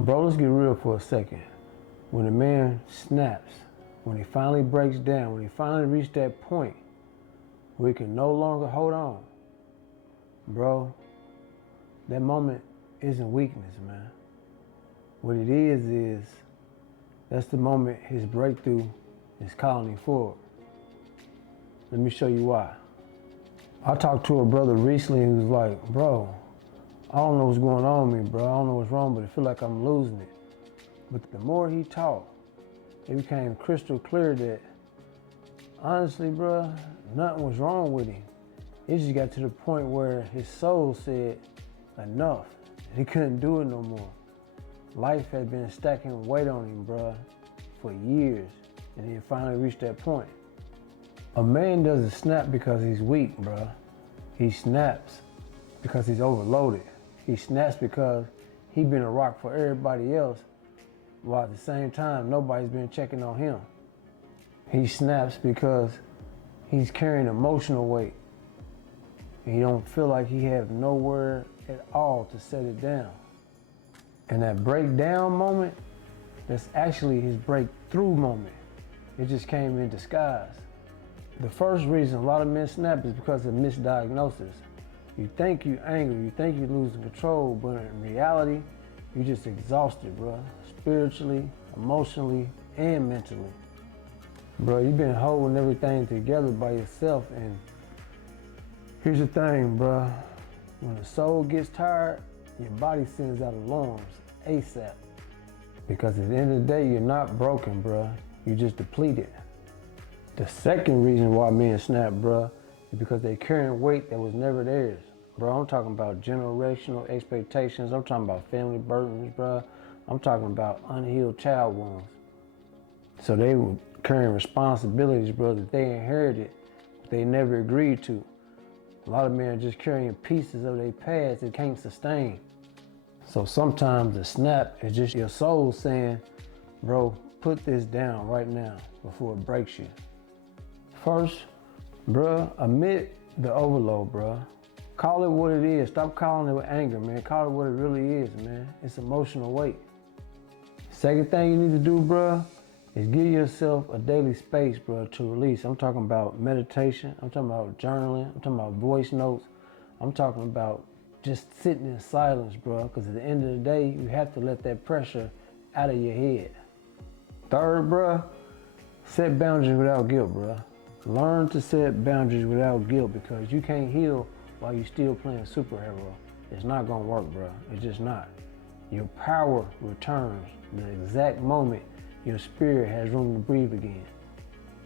Bro, let's get real for a second. When a man snaps, when he finally breaks down, when he finally reached that point where he can no longer hold on, bro, that moment isn't weakness, man. What it is that's the moment his breakthrough is calling him forward. Let me show you why. I talked to a brother recently who was like, bro, I don't know what's going on with me, bro. I don't know what's wrong, but I feel like I'm losing it. But the more he talked, it became crystal clear that, honestly, bro, nothing was wrong with him. It just got to the point where his soul said, enough. He couldn't do it no more. Life had been stacking weight on him, bro, for years, and he finally reached that point. A man doesn't snap because he's weak, bro. He snaps because he's overloaded. He snaps because he's been a rock for everybody else, while at the same time, nobody's been checking on him. He snaps because he's carrying emotional weight. And he don't feel like he has nowhere at all to set it down. And that breakdown moment, that's actually his breakthrough moment. It just came in disguise. The first reason a lot of men snap is because of misdiagnosis. You think you're angry, you think you're losing control, but in reality, you're just exhausted, bro. Spiritually, emotionally, and mentally. Bro, you've been holding everything together by yourself, and here's the thing, bro. When the soul gets tired, your body sends out alarms ASAP. Because at the end of the day, you're not broken, bro. You're just depleted. The second reason why men snap, bro, is because they're carrying weight that was never theirs. Bro, I'm talking about generational expectations. I'm talking about family burdens, bro. I'm talking about unhealed child wounds. So they were carrying responsibilities, bro, that they inherited, but they never agreed to. A lot of men are just carrying pieces of their past they can't sustain. So sometimes the snap is just your soul saying, bro, put this down right now before it breaks you. First, bro, admit the overload, bro. Call it what it is. Stop calling it with anger, man. Call it what it really is, man. It's emotional weight. Second thing you need to do, bro, is give yourself a daily space, bro, to release. I'm talking about meditation. I'm talking about journaling. I'm talking about voice notes. I'm talking about just sitting in silence, bro, because at the end of the day, you have to let that pressure out of your head. Third, bro, set boundaries without guilt, bro. Learn to set boundaries without guilt, because you can't heal while you're still playing superhero. It's not gonna work, bro. It's just not. Your power returns the exact moment your spirit has room to breathe again.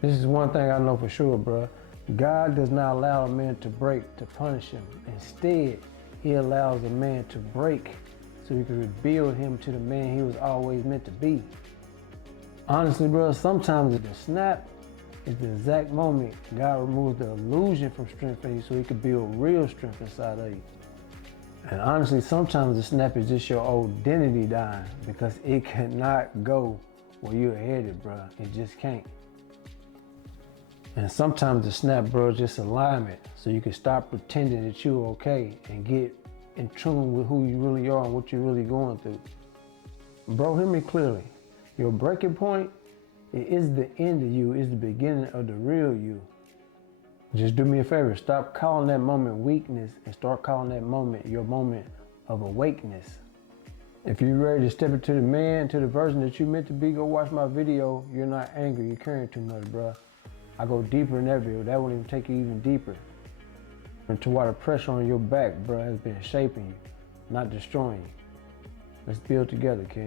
This is one thing I know for sure, bro. God does not allow a man to break to punish him. Instead, he allows a man to break so he can rebuild him to the man he was always meant to be. Honestly, bro, sometimes the snap is the exact moment God removes the illusion from strength in you so he can build real strength inside of you. And honestly, sometimes the snap is just your identity dying because it cannot go where you're headed, bro. It just can't. And sometimes the snap, bro, is just alignment so you can stop pretending that you're okay and get in tune with who you really are and what you're really going through. Bro, hear me clearly. Your breaking point, it is the end of you, it's the beginning of the real you. Just do me a favor, stop calling that moment weakness and start calling that moment your moment of awakeness. If you're ready to step into the man, to the version that you're meant to be, go watch my video. You're not angry, you're carrying too much, bro. I go deeper in that video. That won't even take you even deeper. Into why the pressure on your back, bro, has been shaping you, not destroying you. Let's build together, King.